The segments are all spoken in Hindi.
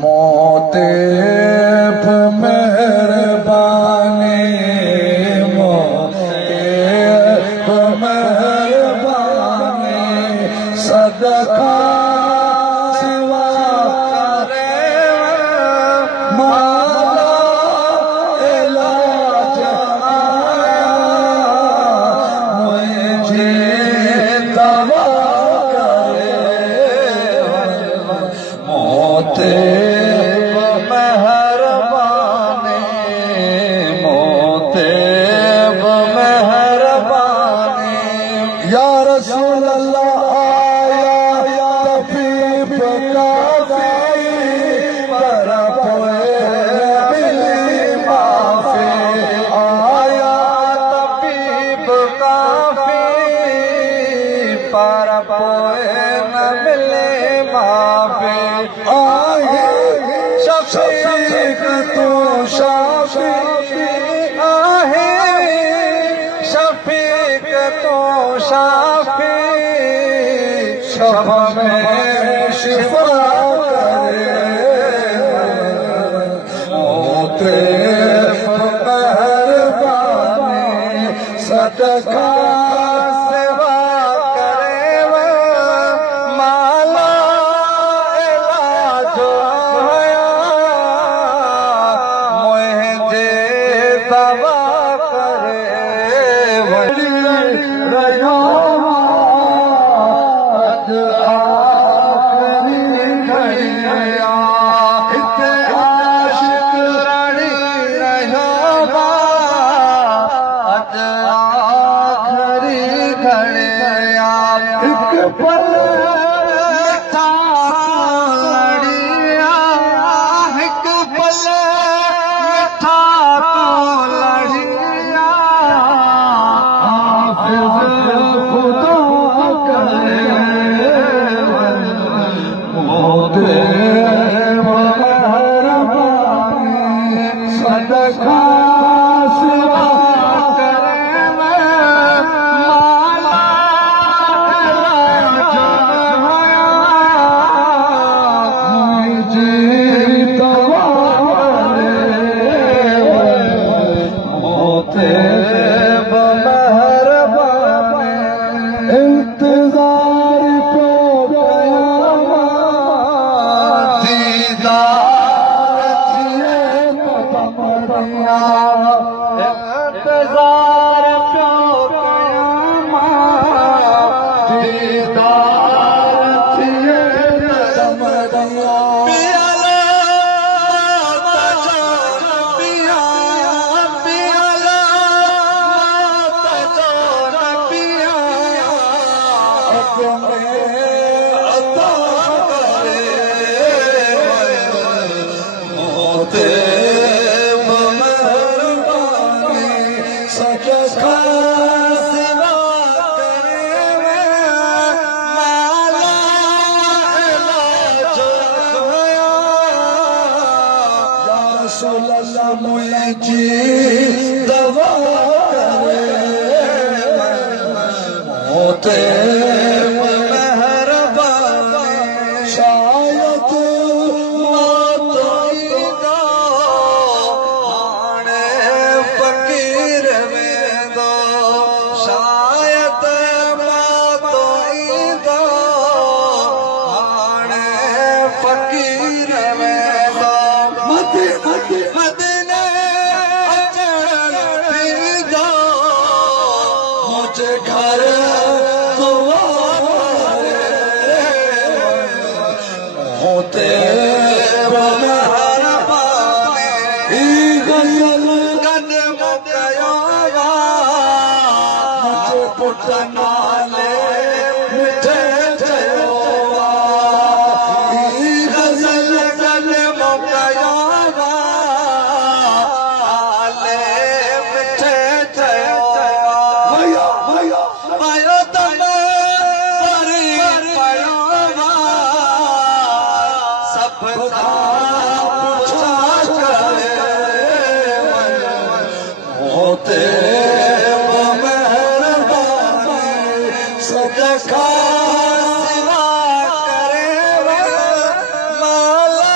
मोते मेहरबानी मोते मेहरबानी सदका सिवा करे माला इलाज मुझे दवा करे मोते या रसूल अल्लाह आया तबीब का गाई पर पोए मिली माफी आया तबीब काफी पर पोए न मिले माफी आए शफीक तू शाफी आहे शफीक तो शाफी शब में शिफा करे मोते मेहरबानी सदका सेवा करे माला इलाज हया मुझे दवा करे सदका सिवा करे माला इलाज हया मुझे दवा करे मोते मेहरबानी इंतजार को कयामत दीदार इंतजार प्यो कयामत दीदार थिए तमदिया पियाला पिया पियाला तजोन पिया अपने अता करे मोते मुझे दवा करे मोते मेहरबानी शायद मौत दो आने फकीर में दो शायद मौत दो आने फकीर में दो मदीना मुझे घर होते मेहरबानी गजल कदम कयोगा मुझे पुट नाले मिठे चयोगा गजल कदम कयोगा आले मिठे चयोगा भयो तम परी पयोगा सब होते मेहरबानी सदका सिवा करे माला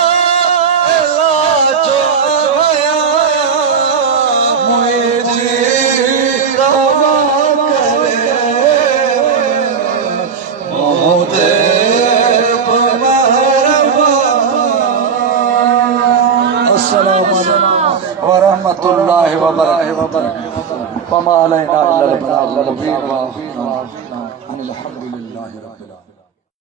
रहमतुल्लाहि व बरकातुहू। वमा अलैना इल्लल बलागुल मुबीन।